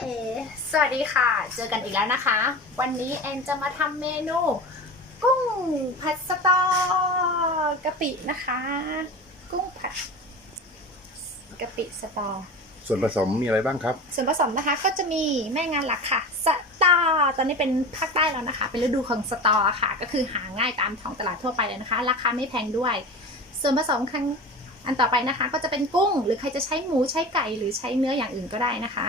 เอสวัสดีค่ะ เจอกันอีกแล้วนะคะ วันนี้แอนจะมาทำเมนู กุ้งผัดสตอกะปินะคะ กุ้งผัดกะปิสตอ ส่วนผสมมีอะไรบ้างครับ ส่วนผสมนะคะก็จะมีแม่งานหลักค่ะสตอ ตอนนี้เป็นภาคใต้แล้วนะคะ เป็นฤดูของสตอค่ะ ก็คือหาง่ายตามท้องตลาดทั่วไปเลยนะคะ ราคาไม่แพงด้วย ส่วนผสมครั้งอันต่อไปนะคะ ก็จะเป็นกุ้ง หรือใครจะใช้หมูใช้ไก่หรือใช้เนื้ออย่างอื่นก็ได้นะคะ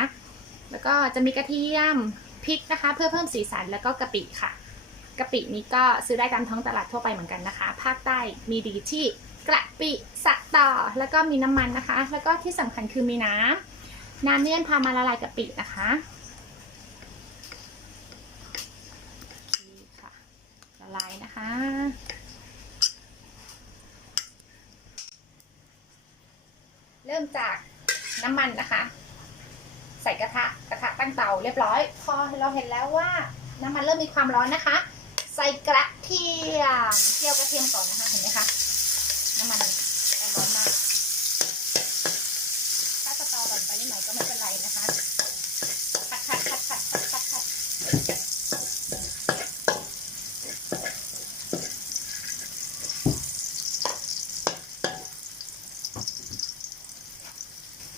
แล้วก็จะมีกระเทียมพริกนะคะ เพื่อเพิ่มสีสันแล้วก็กะปิค่ะกะปินี้ก็ซื้อได้ตามท้องตลาดทั่วไปเหมือนกันนะคะ ภาคใต้มีดีที่กระปิสะตอแล้วก็มีน้ำมันนะคะ แล้วก็ที่สำคัญคือมีน้ำน้ำเนี่ยพามาละลายกะปินะคะโอเคค่ะละลายนะคะ เริ่มจากน้ำมันนะคะ ใส่กระทะกระทะตั้งเตาเรียบร้อย พอเราเห็นแล้วว่าน้ำมันเริ่มมีความร้อนนะคะ ใส่กระเทียมเจียวกระเทียมก่อนนะคะเห็นไหมคะน้ำมันร้อนมากถ้าสตอหล่นไปนิดหน่อยก็ไม่เป็นไรนะคะผัดผัดผัดผัดผัดผัดผัด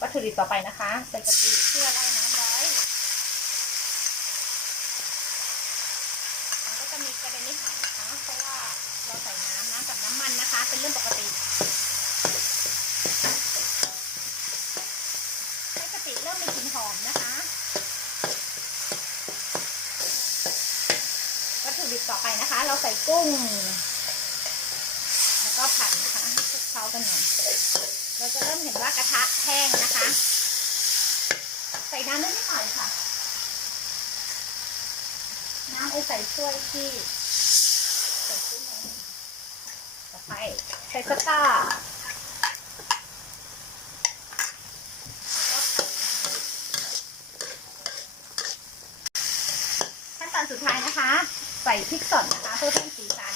วัต ถุดิบต่อไปนะคะใส่กะปิเพื่อไล่น้ำไว้มันก็จะมีกระเด็นนิดหน่อยนะคะเพราะว่าเราใส่น้ำน้ำกับน้ำมันนะคะ เป็นเรื่องปกติให้กะปิเริ่มมีกลิ่นหอมนะคะวัตถุดิบต่อไปนะคะ เราใส่กุ้ง แล้วก็ผัดนะคะคลุกเคล้ากันหน่อย เราจะเริ่มเห็นว่ากระทะแห้งนะคะ ใส่น้ำนิดหน่อยค่ะ น้ำไอใส่ช่วยที่ใส่ขึ้นมาต่อไปใส่สตาร์ขั้นตอนสุดท้ายนะคะ ใส่พริกสดนะคะเพื่อเพิ่มสีสัน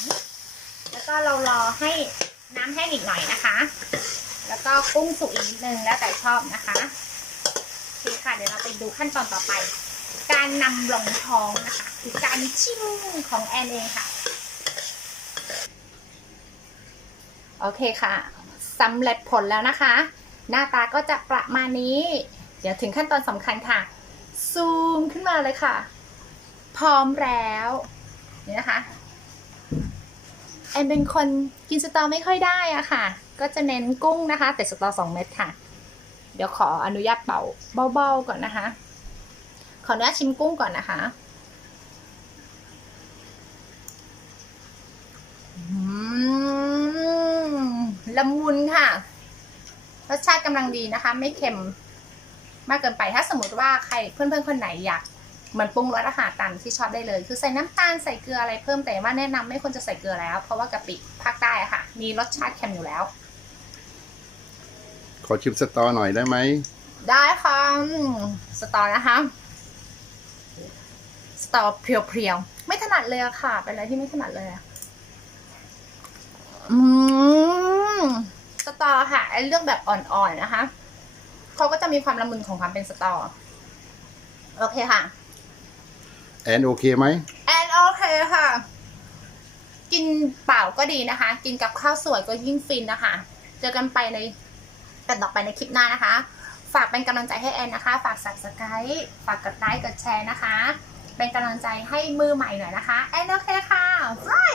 แล้วก็เรารอให้น้ำแห้งอีกหน่อยนะคะ แล้วก็กุ้งสุกอีกนิดนึงแล้วแต่ชอบนะคะโอเคค่ะเดี๋ยวเราไปดูขั้นตอนต่อไป การนำลงท้องนะคะคือการชิมของแอนเองค่ะโอเคค่ะสำเร็จผลแล้วนะคะ หน้าตาก็จะประมาณนี้ เดี๋ยวถึงขั้นตอนสำคัญค่ะ ซูมขึ้นมาเลยค่ะ พร้อมแล้วนี่นะคะแอนเป็นคนกินสตอไม่ค่อยได้อะค่ะ ก็จะเน้นกุ้งนะคะ แต่สตอสองเม็ดค่ะ เดี๋ยวขออนุญาตเป่าเบาๆก่อนนะคะ ขออนุญาตชิมกุ้งก่อนนะคะอืมละมุนค่ะ รสชาติกำลังดีนะคะ ไม่เค็มมากเกินไปถ้าสมมติว่าใครเพื่อนๆคนไหนอยากเหมือนปรุงรสอาหารตามที่ชอบได้เลย คือใส่น้ำตาลใส่เกลืออะไรเพิ่มแต่ว่าแนะนำไม่ควรจะใส่เกลือแล้ว เพราะว่ากะปิภาคใต้อะค่ะ มีรสชาติเค็มอยู่แล้ว ขอชิมสตอหน่อยได้ไหม ได้ค่ะอืมสตอนะคะ สตอเพียวๆ ไม่ถนัดเลยอะค่ะ เป็นอะไรที่ไม่ถนัดเลยอะอืมสตอค่ะไอ้เรื่องแบบอ่อนๆนะคะเขาก็จะมีความละมุนของความเป็นสตอ โอเคค่ะ แอนโอเคไหม แอนโอเคค่ะ กินเปล่าก็ดีนะคะ กินกับข้าวสวยก็ยิ่งฟินนะคะ เจอกันไปใน กันต่อไปในคลิปหน้านะคะ ฝากเป็นกำลังใจให้แอนนะคะ ฝากสับสไครต์ฝากกดไลค์กดแชร์นะคะ เป็นกำลังใจให้มือใหม่หน่อยนะคะ แอนโอเคค่ะบาย